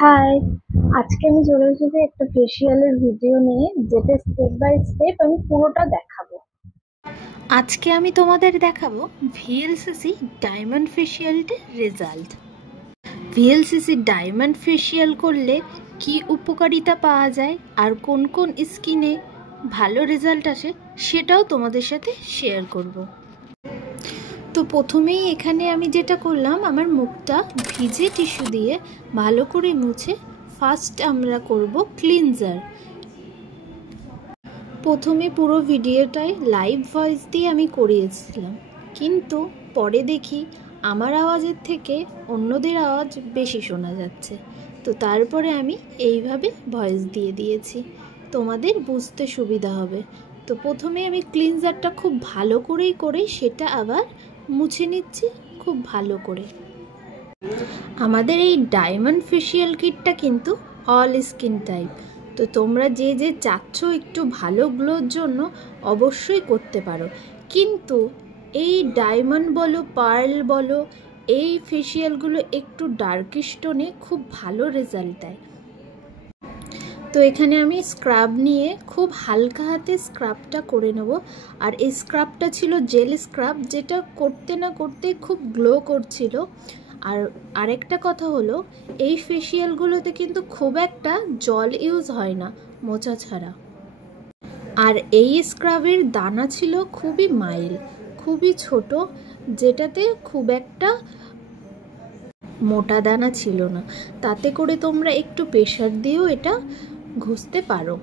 High, আজকে আমি চলে এসেছি একটা ফেসিয়ালের ভিডিও নিয়ে, যেটা স্টেপ বাই স্টেপ আমি পুরোটা দেখাবো। আজকে আমি তোমাদের দেখাবো ভিএলসিসি ডায়মন্ড ফেসিয়ালটির রেজাল্ট। ভিএলসিসি ডায়মন্ড ফেসিয়াল করলে কি উপকারিতা পাওয়া যায় আর কোন কোন স্কিনে ভালো রেজাল্ট আসে সেটাও তোমাদের সাথে শেয়ার করব। তো প্রথমেই এখানে আমি যেটা করলাম, আমার মুখটা ভিজে টিস্যু দিয়ে ভালো করে মুছে ফার্স্ট আমরা করব ক্লিনজার। প্রথমে পুরো ভিডিওটাই লাইভ ভয়েস দিয়ে আমি করিয়েছিলাম, কিন্তু পরে দেখি আমার আওয়াজের থেকে অন্যদের আওয়াজ বেশি শোনা যাচ্ছে, তো তারপরে আমি এইভাবে ভয়েস দিয়ে দিয়েছি, তোমাদের বুঝতে সুবিধা হবে। তো প্রথমে আমি ক্লিনজারটা খুব ভালো করেই করে সেটা আবার মুছে নিচ্ছি খুব ভালো করে। আমাদের এই ডায়মন্ড ফেসিয়াল কিটটা কিন্তু অল স্কিন টাইপ, তো তোমরা যে যে চাচ্ছ একটু ভালো গ্লোর জন্য অবশ্যই করতে পারো, কিন্তু এই ডায়মন্ড বলো পার্ল বলো এই ফেসিয়ালগুলো একটু ডার্কিশ টোনে খুব ভালো রেজাল্ট দেয়। তো এখানে আমি স্ক্রাব নিয়ে খুব হালকা হাতে স্ক্রাবটা করে নেব। আর এই স্ক্রাবটা ছিল জেল স্ক্রাব, যেটা করতে না করতে খুব গ্লো করছিল। আর আরেকটা কথা হলো, এই ফেসিয়ালগুলোতে কিন্তু খুব একটা জল ইউজ হয় না মোচা ছাড়া। আর এই স্ক্রাবের দানা ছিল খুবই মাইল, খুবই ছোট, যেটাতে খুব একটা মোটা দানা ছিল না, তাতে করে তোমরা একটু প্রেশার দিয়েও এটা ঘষতে পারো।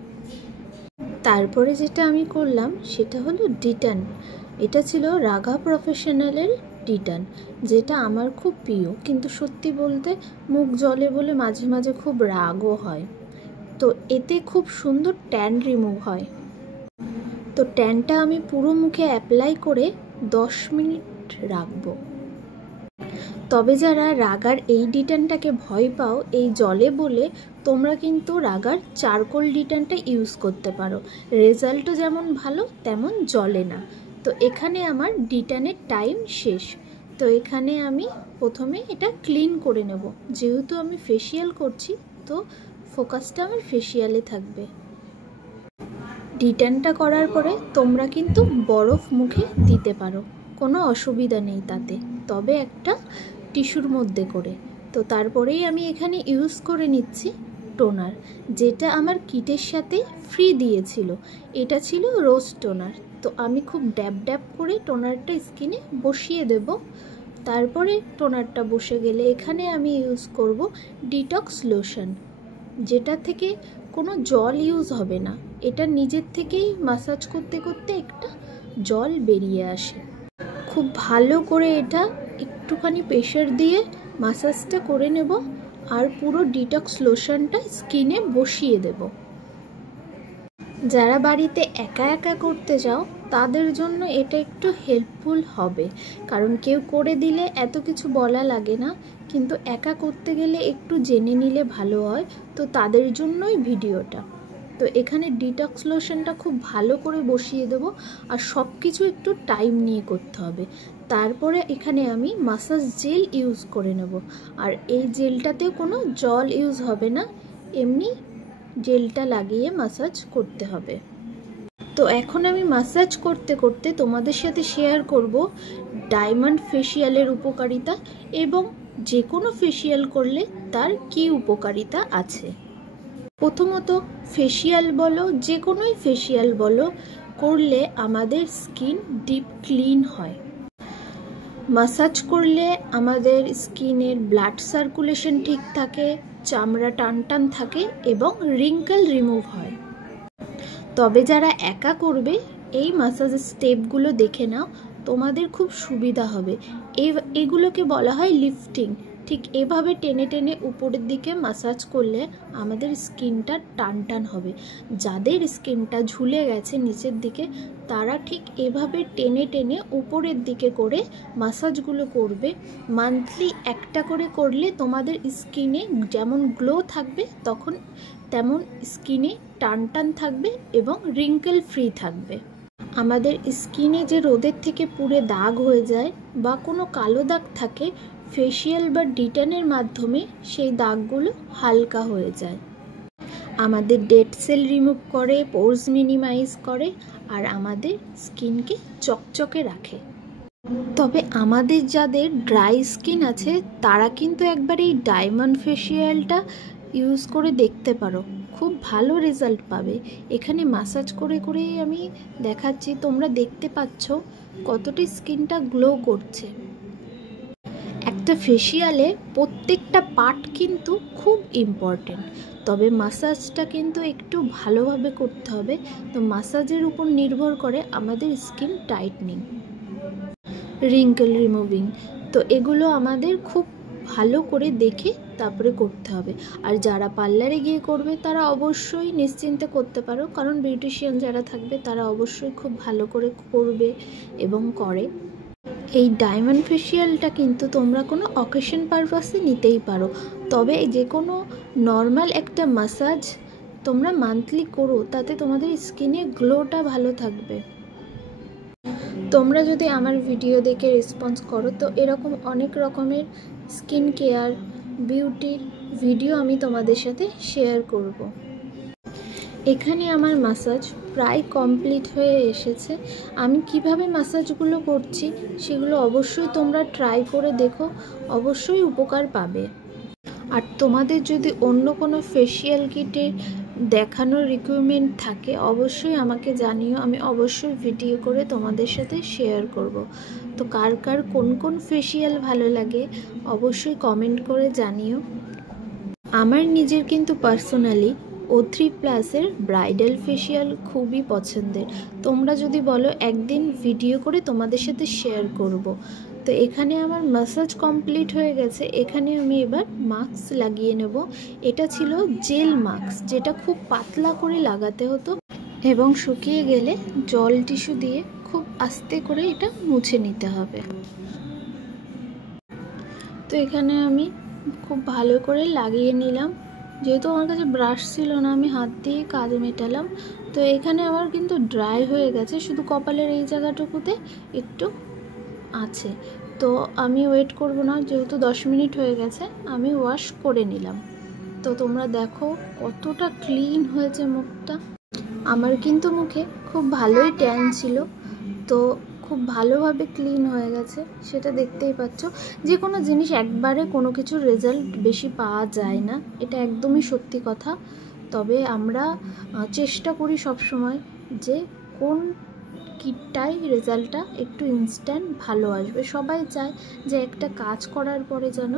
তারপরে যেটা আমি করলাম সেটা হলো ডিটান। এটা ছিল রাগা প্রফেশনালের ডিটান, যেটা আমার খুব প্রিয়, কিন্তু সত্যি বলতে মুখ জ্বলে বলে মাঝে মাঝে খুব রাগও হয়। তো এতে খুব সুন্দর ট্যান রিমুভ হয়। তো ট্যানটা আমি পুরো মুখে অ্যাপ্লাই করে 10 মিনিট রাখবো। তবে যারা রাগার এই ডিটানটাকে ভয় পাও এই জলে বলে, তোমরা কিন্তু রাগার চারকোল ডিটানটা ইউজ করতে পারো, রেজাল্টও যেমন ভালো তেমন জলে না। তো এখানে আমার ডিটানের টাইম শেষ, তো এখানে আমি প্রথমে এটা ক্লিন করে নেব, যেহেতু আমি ফেসিয়াল করছি তো ফোকাসটা আমার ফেসিয়ালে থাকবে। ডিটানটা করার পরে তোমরা কিন্তু বরফ মুখে দিতে পারো, কোনো অসুবিধা নেই তাতে, তবে একটা টিস্যুর মধ্যে করে। তো তারপরেই আমি এখানে ইউজ করে নিচ্ছি টোনার, যেটা আমার কিটের সাথে ফ্রি দিয়েছিল। এটা ছিল রোজ টোনার। তো আমি খুব ড্যাব ড্যাব করে টোনারটা স্কিনে বসিয়ে দেব। তারপরে টোনারটা বসে গেলে এখানে আমি ইউজ করব ডিটক্স লোশন, যেটা থেকে কোনো জল ইউজ হবে না, এটা নিজের থেকেই মাসাজ করতে করতে একটা জল বেরিয়ে আসে। খুব ভালো করে এটা একটুখানি প্রেশার দিয়ে মাসাজটা করে নেব, আর পুরো ডিটক্স লোশনটা স্কিনে বসিয়ে দেব। যারা বাড়িতে একা একা করতে চাও তাদের জন্য এটা একটু হেল্পফুল হবে, কারণ কেউ করে দিলে এত কিছু বলা লাগে না, কিন্তু একা করতে গেলে একটু জেনে নিলে ভালো হয়, তো তাদের জন্যই ভিডিওটা। তো এখানে ডিটক্স লোশনটা খুব ভালো করে বসিয়ে দেব, আর সব কিছু একটু টাইম নিয়ে করতে হবে। তারপরে এখানে আমি মাসাজ জেল ইউজ করে নেব, আর এই জেলটাতেও কোনো জল ইউজ হবে না, এমনি জেলটা লাগিয়ে মাসাজ করতে হবে। তো এখন আমি মাসাজ করতে করতে তোমাদের সাথে শেয়ার করব ডায়মন্ড ফেসিয়ালের উপকারিতা, এবং যে কোনো ফেসিয়াল করলে তার কী উপকারিতা আছে। প্রথমত, ফেসিয়াল বলো যে কোনোই ফেসিয়াল বলো করলে আমাদের স্কিন ডিপ ক্লিন হয়। মাসাজ করলে আমাদের স্কিনের ব্লাড সার্কুলেশন ঠিক থাকে, চামড়া টান টান থাকে এবং রিঙ্কেল রিমুভ হয়। তবে যারা একা করবে এই মাসাজের স্টেপগুলো দেখে নাও, তোমাদের খুব সুবিধা হবে। এগুলোকে বলা হয় লিফটিং। ঠিক এভাবে টেনে টেনে উপরের দিকে মাসাজ করলে আমাদের স্কিনটা টান টান হবে। যাদের স্কিনটা ঝুলে গেছে নিচের দিকে, তারা ঠিক এভাবে টেনে টেনে উপরের দিকে করে মাসাজগুলো করবে। মান্থলি একটা করে করলে তোমাদের স্কিনে যেমন গ্লো থাকবে তখন তেমন স্কিনে টান টান থাকবে এবং রিঙ্কেল ফ্রি থাকবে। আমাদের স্কিনে যে রোদের থেকে পুড়ে দাগ হয়ে যায় বা কোনো কালো দাগ থাকে, ফেসিয়াল বা ডিটানের মাধ্যমে সেই দাগগুলো হালকা হয়ে যায়। আমাদের ডেড সেল রিমুভ করে, পোরস মিনিমাইজ করে আর আমাদের স্কিনকে চকচকে রাখে। তবে আমাদের যাদের ড্রাই স্কিন আছে তারা কিন্তু একবার এই ডায়মন্ড ফেসিয়ালটা ইউজ করে দেখতে পারো, খুব ভালো রেজাল্ট পাবে। এখানে মাসাজ করে করেই আমি দেখাচ্ছি, তোমরা দেখতে পাচ্ছ কতটা স্কিনটা গ্লো করছে। একটা ফেসিয়ালে প্রত্যেকটা পার্ট কিন্তু খুব ইম্পর্টেন্ট, তবে মাসাজটা কিন্তু একটু ভালোভাবে করতে হবে। তো মাসাজের উপর নির্ভর করে আমাদের স্কিন টাইটনিং, রিঙ্কেল রিমুভিং, তো এগুলো আমাদের খুব ভালো করে দেখে তারপরে করতে হবে। আর যারা পার্লারে গিয়ে করবে তারা অবশ্যই নিশ্চিন্তে করতে পারো, কারণ বিউটিশিয়ান যারা থাকবে তারা অবশ্যই খুব ভালো করে করবে এবং করে। এই ডায়মন্ড ফেসিয়ালটা কিন্তু তোমরা কোনো অকেশন পারপাসে নিতেই পারো, তবে যে কোনো নর্মাল একটা মাসাজ তোমরা মান্থলি করো, তাতে তোমাদের স্কিনে গ্লোটা ভালো থাকবে। তোমরা যদি আমার ভিডিও দেখে রেসপন্স করো তো এরকম অনেক রকমের স্কিন কেয়ার বিউটির ভিডিও আমি তোমাদের সাথে শেয়ার করব। এখানে আমার মাসাজ প্রায় কমপ্লিট হয়ে এসেছে। আমি কিভাবে মাসাজগুলো করছি সেগুলো অবশ্যই তোমরা ট্রাই করে দেখো, অবশ্যই উপকার পাবে। আর তোমাদের যদি অন্য কোনো ফেসিয়াল কিটের দেখানোর রিকোয়ারমেন্ট থাকে অবশ্যই আমাকে জানিও, আমি অবশ্যই ভিডিও করে তোমাদের সাথে শেয়ার করব। তো কার কার কোন কোন ফেসিয়াল ভালো লাগে অবশ্যই কমেন্ট করে জানিও। আমার নিজের কিন্তু পার্সোনালি O3+ ব্রাইডাল ফেসিয়াল খুবই পছন্দের। তোমরা যদি বলো একদিন ভিডিও করে তোমাদের সাথে শেয়ার করব। তো এখানে আমার ম্যাসাজ কমপ্লিট হয়ে গেছে। এখানে আমি এবার মাস্ক লাগিয়ে নেব। এটা ছিল জেল মাস্ক, যেটা খুব পাতলা করে লাগাতে হতো এবং শুকিয়ে গেলে জল টিস্যু দিয়ে খুব আস্তে করে এটা মুছে নিতে হবে। তো এখানে আমি খুব ভালো করে লাগিয়ে নিলাম। যেহেতু আমার কাছে ব্রাশ ছিল না, আমি হাত দিয়ে কাজ মেটালাম। তো এখানে আমার কিন্তু ড্রাই হয়ে গেছে, শুধু কপালের এই জায়গাটুকুতে একটু আছে। তো আমি ওয়েট করব না, যেহেতু 10 মিনিট হয়ে গেছে, আমি ওয়াশ করে নিলাম। তো তোমরা দেখো কতটা ক্লিন হয়েছে মুখটা। আমার কিন্তু মুখে খুব ভালোই ট্যান ছিল, তো খুব ভালোভাবে ক্লিন হয়ে গেছে, সেটা দেখতেই পাচ্ছ। যে কোনো জিনিস একবারে কোনো কিছুর রেজাল্ট বেশি পাওয়া যায় না, এটা একদমই সত্যি কথা। তবে আমরা চেষ্টা করি সব সময় যে কোন কিটটাই রেজাল্টটা একটু ইনস্ট্যান্ট ভালো আসবে। সবাই চায় যে একটা কাজ করার পরে যেন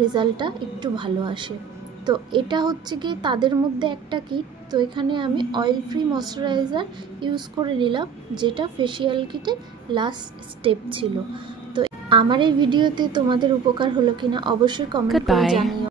রেজাল্টটা একটু ভালো আসে। তো এটা হচ্ছে কি তাদের মধ্যে একটা কিট। তো এখানে আমি অয়েল ফ্রি ময়শ্চারাইজার ইউজ করে নিলাম, যেটা ফেসিয়াল কিটের লাস্ট স্টেপ ছিল। তো আমার এই ভিডিওতে তোমাদের উপকার হলো কিনা অবশ্যই কমেন্ট করে জানিও।